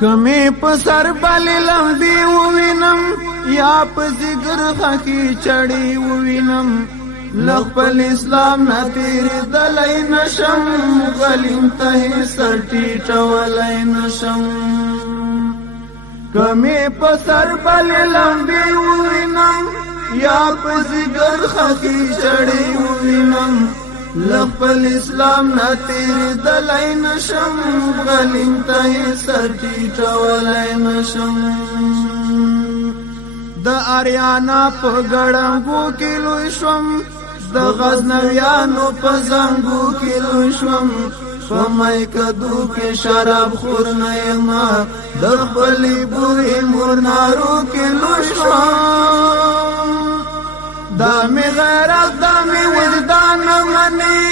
کمی پسر بلی لمبی ووینم یا پزگر خاکی چڑی ووینم لخپل اسلام نتیری دلی نشم غلیم تهی سرٹی ٹولی نشم کمی پسر بلی لمبی ووینم یا پزگر خاکی چڑی ووینم لخپل اسلام نتیری دلی نشم غلیم تهی سرٹی ٹولی نشم د اریانا په ګړنګو کې لوی شوم د غزنویانو په زنګو کې لوی شوم په میکدو کې شراب خور نه یم د خپلې بورې مورنارو کې لوی شوم دا مې غیرت دا مې وجدان نه مني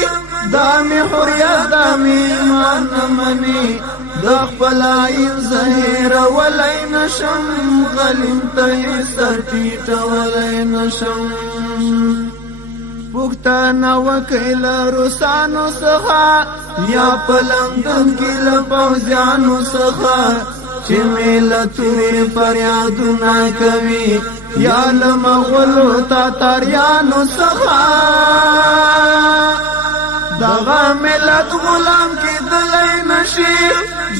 دا مې حریت دا مې ایمان نه مني د خپل عین زهیر ولی نشم غلیم تهی سر ټیټولی نشم پوښتنه وکړئ له روسانو څخه یا په لندن کې له پوځیانو څخه چې ملتونه فریادونه کوي یا له مغولو تاتاریانو څخه دغه ملت غلام کېدلی نشي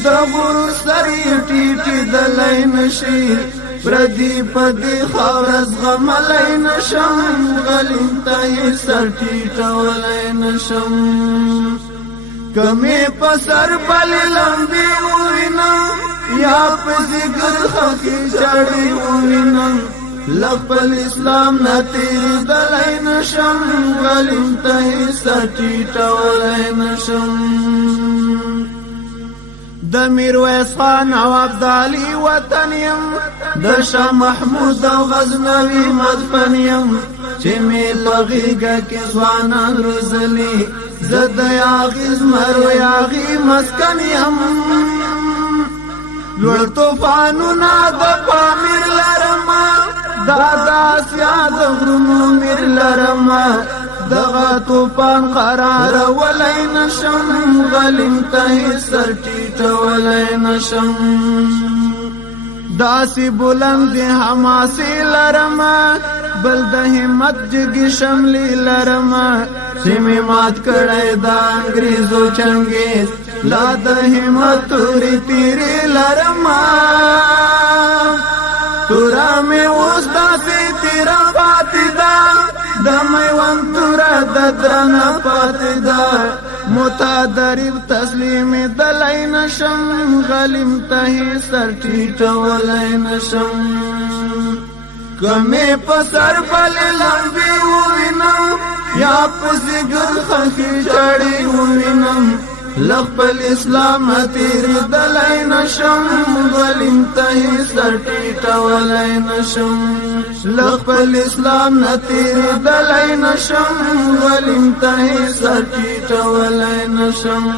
د غرو سری ټیټې دلی نشي پردي پدې خاوره زغملی نشم غلیم تهی سر ټیټولی نشم کمی په سر بلې لمبې ووینم یا په ځیګر خاکې چاړې ووینم لخپل اسلام نتیریدلی نشم غلیم تهی سر ټیټولی نشم د میرویس خان او ابدالي وطن یم د شاه محمود او غزنوي مدفن یم چې مې له غېږه کې ځوانان روزلي زه د یاغي زمر و یاغي مسکن یم لوړ طوفانونه د پامیر لرمه دا د اسیا د غرونو میر لرمه دغه طوفان قرار ولی نشم غلیم تهی سر ټیټولی نشم داسې بلند حماسې لرمه بل د همت جګې شملې لرمه چې مې مات کړی د انګریزو چنګیز لا د همت تورې تیرې لرمه توره مې اوس داسې تیره پاتې ده د میوند توره د درنه پاتې ده متدرب تسلیم دلی نشم غلیم تهی سر ټیټولی نشم کمی په سر بلې لمبې ووینم یا په ځیګر خاکې چاړې ووینم لخپل اسلام تیریدلی نشم غلیم تهی سر ټیټولی نشم لخپل اسلام تیریدلی نشم غلیم تهی سر ټیټولی نشم